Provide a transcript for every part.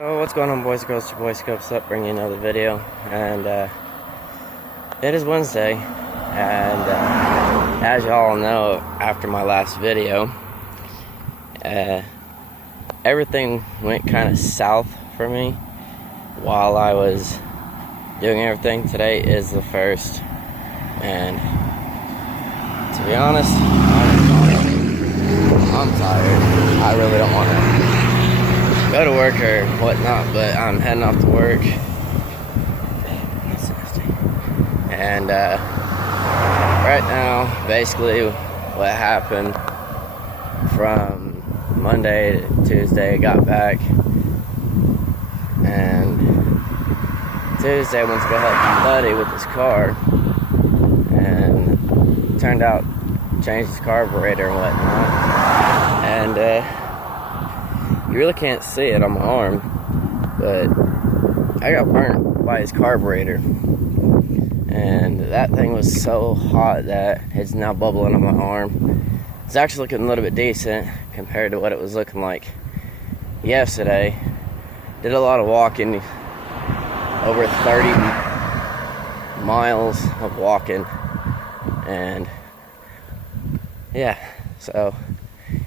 Oh, what's going on, boys and girls? It's your boy Scopes Up, bringing you another video. And it is Wednesday, and as y'all know, after my last video, everything went kind of south for me while I was doing everything. Today is the first, and to be honest, I'm tired. I really don't want to go to work or whatnot, but I'm heading off to work. That's nasty. And right now, basically what happened from Monday to Tuesday, I got back, and Tuesday I went to go help my buddy with his car, and turned out changed his carburetor and whatnot, and you really can't see it on my arm, but I got burnt by his carburetor, and that thing was so hot that it's now bubbling on my arm. It's actually looking a little bit decent compared to what it was looking like yesterday. Did a lot of walking, over 30 miles of walking, and yeah, so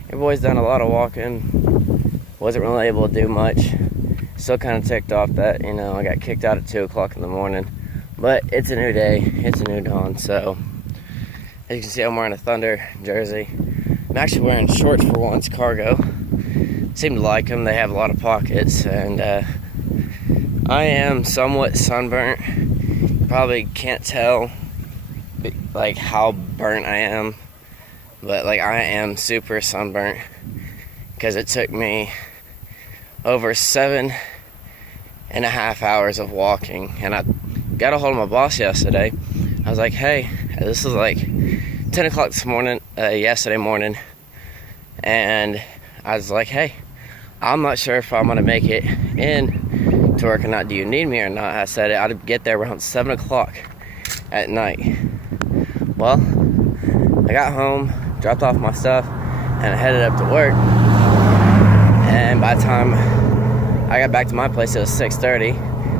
your boy's done a lot of walking. Wasn't really able to do much. Still kind of ticked off that, I got kicked out at 2 o'clock in the morning. But it's a new day. It's a new dawn. So, as you can see, I'm wearing a Thunder jersey. I'm actually wearing shorts for once, cargo. Seem to like them. They have a lot of pockets. And I am somewhat sunburnt. You probably can't tell, how burnt I am. But, I am super sunburnt. Because it took me over 7.5 hours of walking, and I got a hold of my boss yesterday. I was like, hey, this is 10 o'clock this morning, yesterday morning, and I was like, hey, I'm not sure if I'm gonna make it in to work or not. Do you need me or not? I said I'd get there around 7 o'clock at night. Well, I got home, dropped off my stuff, and I headed up to work. And by the time I got back to my place, it was 6:30.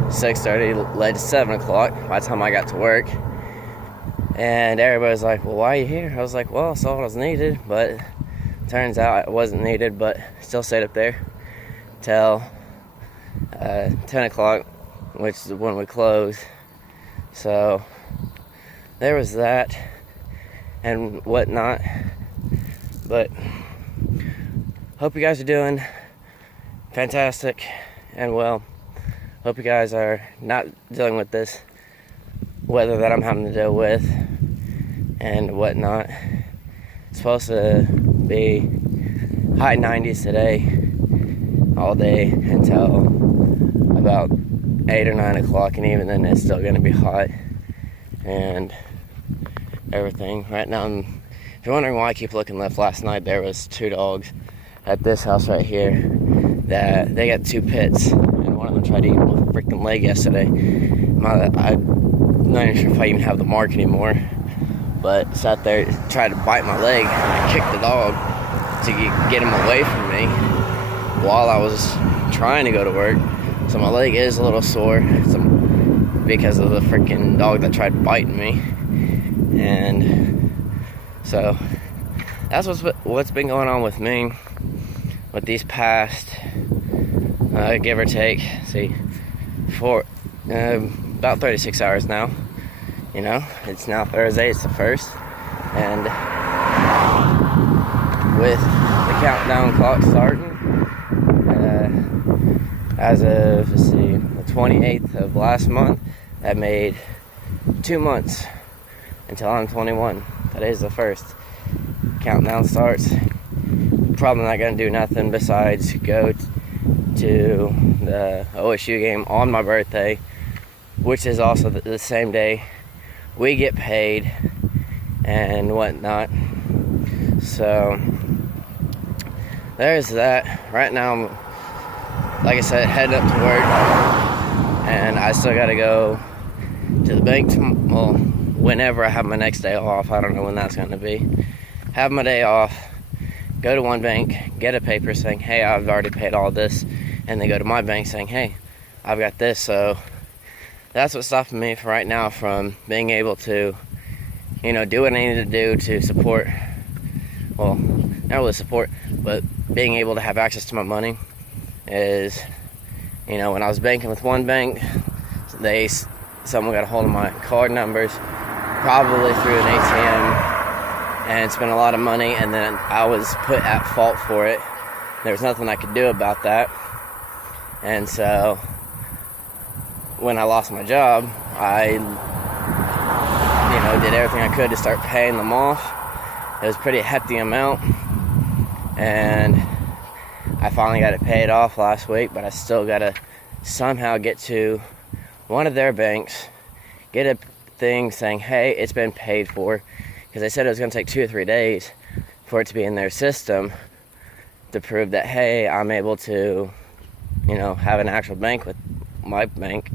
6:30 led to 7 o'clock by the time I got to work. And everybody's like, well, why are you here? I was like, well, I saw I was needed, but turns out I wasn't needed, but still stayed up there till 10 o'clock, which is when we closed. So there was that and whatnot. But hope you guys are doing fantastic and well. Hope you guys are not dealing with this weather that I'm having to deal with and whatnot. It's supposed to be high 90s today, all day until about 8 or 9 o'clock, and even then it's still going to be hot and everything. Right now, if you're wondering why I keep looking left, last night there was 2 dogs at this house right here that they got 2 pits, and one of them tried to eat my freaking leg yesterday. I'm not even sure if I even have the mark anymore, but sat there, tried to bite my leg, and I kicked the dog to get him away from me while I was trying to go to work. So my leg is a little sore because of the freaking dog that tried biting me. And so that's what's been going on with me with these past give or take, for about 36 hours now. It's now Thursday, it's the 1st, and with the countdown clock starting, as of the 28th of last month, that made 2 months until I'm 21. Today's the 1st. Countdown starts. Probably not gonna do nothing besides go to the OSU game on my birthday, which is also the same day we get paid and whatnot. So there's that. Right now I'm, like I said, heading up to work, and I still gotta go to the bank whenever I have my next day off. I don't know when that's gonna be. Have my day off, go to one bank, get a paper saying, hey, I've already paid all this, and they go to my bank saying, hey, I've got this. So that's what's stopping me for right now from being able to, do what I need to do to support, well, not really support, but being able to have access to my money is, when I was banking with one bank, someone got a hold of my card numbers, probably through an ATM, and spent a lot of money, and then I was put at fault for it. There was nothing I could do about that. And so when I lost my job, I did everything I could to start paying them off. It was a pretty hefty amount, and I finally got it paid off last week, but I still got to somehow get to one of their banks, get a thing saying, hey, it's been paid for, because they said it was going to take 2 or 3 days for it to be in their system to prove that, hey, I'm able to, have an actual bank with my bank.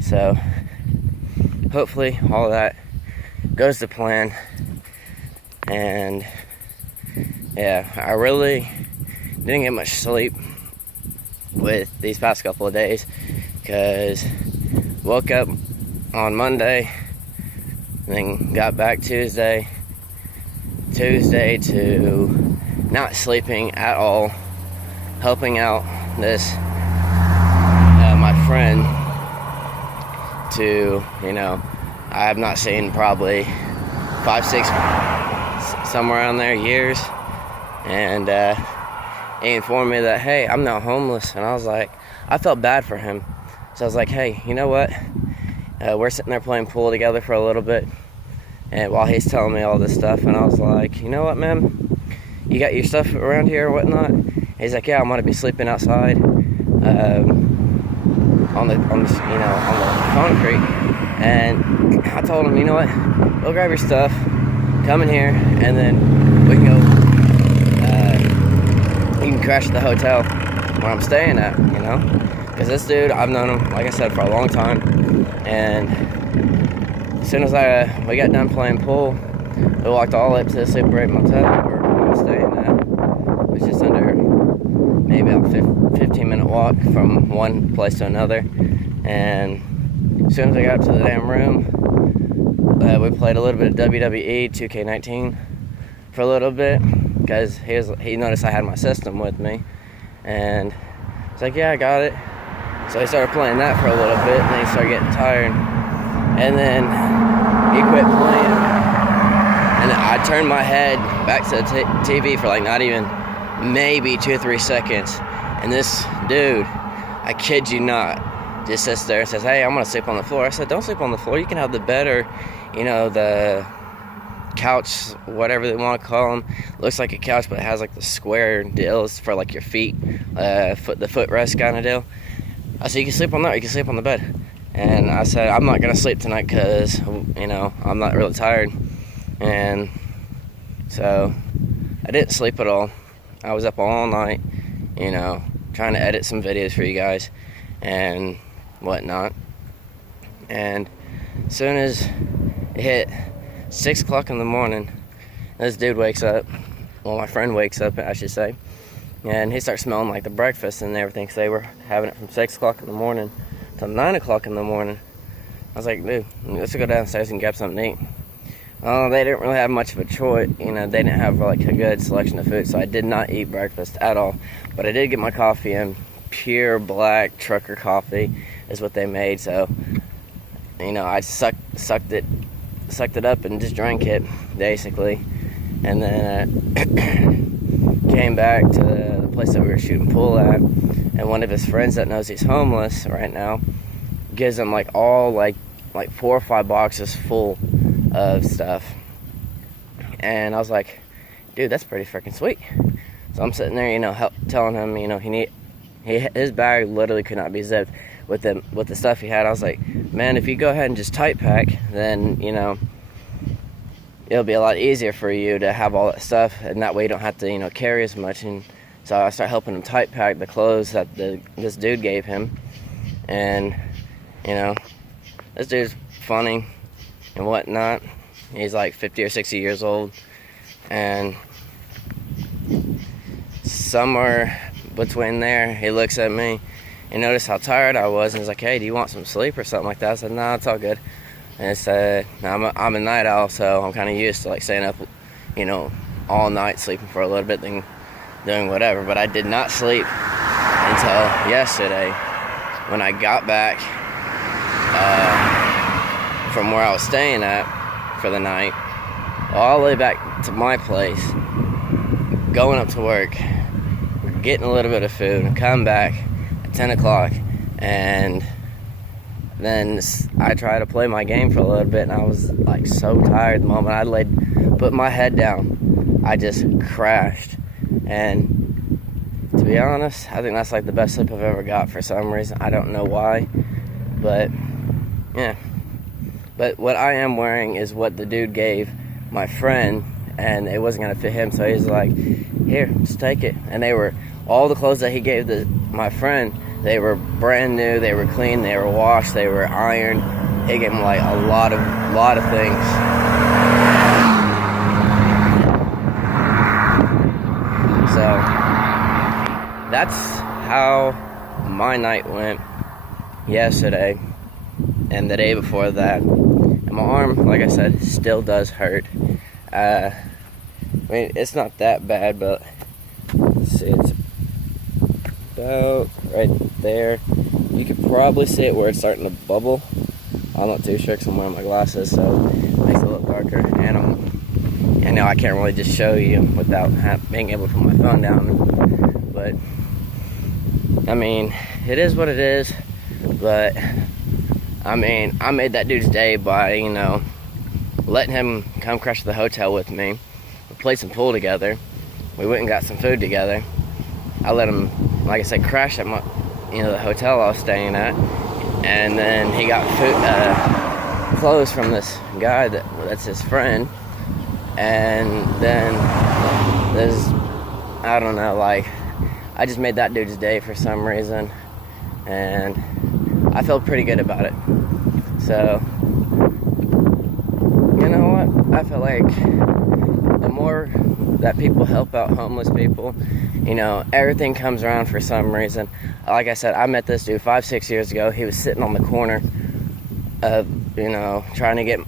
So hopefully all that goes to plan. And yeah, I really didn't get much sleep with these past couple of days, because woke up on Monday, then got back Tuesday to not sleeping at all, helping out this my friend to, I have not seen probably 5, 6, somewhere around there, years. And he informed me that, hey, I'm not homeless. And I was like, I felt bad for him. So I was like, hey, you know what? We're sitting there playing pool together for a little bit, and while he's telling me all this stuff, and I was like, you know what, man? You got your stuff around here or whatnot? He's like, yeah, I'm gonna be sleeping outside, on the concrete. And I told him, you know what? Go grab your stuff, come in here, and then we can go. You can crash at the hotel where I'm staying at, because this dude, I've known him, like I said, for a long time. And as soon as we got done playing pool, we walked all up to the Super 8 motel where I was staying at. It was just under maybe a 15-minute walk from one place to another. And as soon as I got up to the damn room, we played a little bit of WWE 2K19 for a little bit, because he noticed I had my system with me. And he's like, yeah, I got it. So he started playing that for a little bit, and then he started getting tired. And then he quit playing. And I turned my head back to the TV for like not even maybe 2 or 3 seconds. And this dude, I kid you not, just sits there and says, hey, I'm going to sleep on the floor. I said, don't sleep on the floor. You can have the bed or, the couch, whatever they want to call them. Looks like a couch, but it has like the square deals for like your feet, the footrest kind of deal. I said, you can sleep on that, or you can sleep on the bed. And I said, I'm not going to sleep tonight because, I'm not really tired. And so I didn't sleep at all. I was up all night, trying to edit some videos for you guys and whatnot. And as soon as it hit 6 o'clock in the morning, this dude wakes up. Well, my friend wakes up, I should say. And he starts smelling like the breakfast and everything, because they were having it from 6 o'clock in the morning till 9 o'clock in the morning. I was like, dude, let's go downstairs and get something to eat. Well, they didn't really have much of a choice. They didn't have like a good selection of food, so I did not eat breakfast at all. But I did get my coffee in. Pure black trucker coffee is what they made. So, I sucked it up and just drank it, basically. And then came back to the place that we were shooting pool at, and one of his friends that knows he's homeless right now gives him like 4 or 5 boxes full of stuff. And I was like, dude, that's pretty freaking sweet. So I'm sitting there, telling him, his bag literally could not be zipped with the stuff he had. I was like, man, if you go ahead and just tight pack, then it'll be a lot easier for you to have all that stuff, and that way you don't have to carry as much. And so I started helping him tight pack the clothes that this dude gave him. And this dude's funny and whatnot. He's like 50 or 60 years old, and somewhere between there, he looks at me and noticed how tired I was, and he's like, "Hey, do you want some sleep or something like that?" I said, "No, it's all good." And I said, I'm a night owl, so I'm kind of used to like staying up, all night sleeping for a little bit, then doing whatever. But I did not sleep until yesterday when I got back from where I was staying at for the night, all the way back to my place, going up to work, getting a little bit of food, come back at 10 o'clock, and then I tried to play my game for a little bit, and I was like so tired. The moment I put my head down, I just crashed. And to be honest, I think that's like the best sleep I've ever got for some reason. I don't know why, but yeah. But what I am wearing is what the dude gave my friend, and it wasn't gonna fit him, so he's like, "Here, just take it." And they were all the clothes that he gave my friend. They were brand new. They were clean. They were washed. They were ironed. He gave him like a lot of things. So that's how my night went yesterday and the day before that. And my arm, like I said, still does hurt. I mean, it's not that bad, but let's see, it's about right there. You could probably see it where it's starting to bubble. I'm not too sure because I'm wearing my glasses, so it makes it a little darker. And I know I can't really just show you without being able to put my phone down. But I mean, it is what it is. But I mean, I made that dude's day by, letting him come crash at the hotel with me. We played some pool together. We went and got some food together. I let him, like I said, crash at the hotel I was staying at. And then he got clothes from this guy that's his friend. And then I don't know, I just made that dude's day for some reason. And I felt pretty good about it. So, you know what? I feel like the more that people help out homeless people, everything comes around for some reason. Like I said, I met this dude 5-6 years ago. He was sitting on the corner of, trying to get,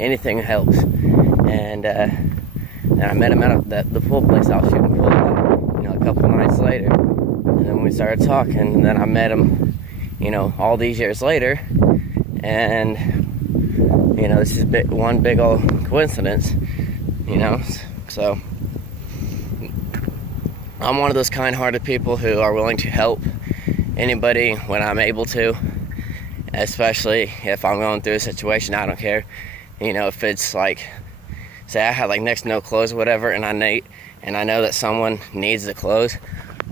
anything helps. And I met him at the pool place I was shooting pool at, a couple nights later. And then we started talking, and then I met him, all these years later. And, this is one big old coincidence, So I'm one of those kind-hearted people who are willing to help anybody when I'm able to, especially if I'm going through a situation. I don't care, if it's like, say I have next to no clothes or whatever, and I know that someone needs the clothes,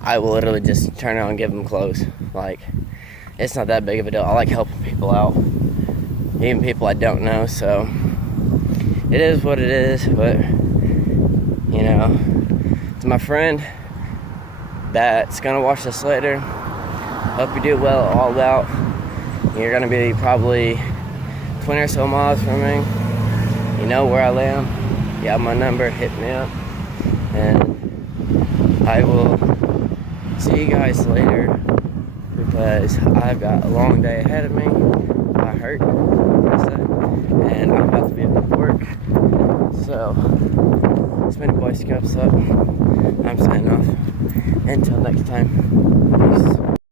I will literally just turn around and give them clothes. It's not that big of a deal. I like helping people out, even people I don't know. So it is what it is. But to my friend that's gonna watch this later, hope you do well all out. You're gonna be probably 20 or so miles from me. You know where I am. You have my number, hit me up. And I will see you guys later, because I've got a long day ahead of me. I hurt, like I said, and I'm about to be at work. So, it's been Boy Scouts Up. I'm signing off. Until next time, peace.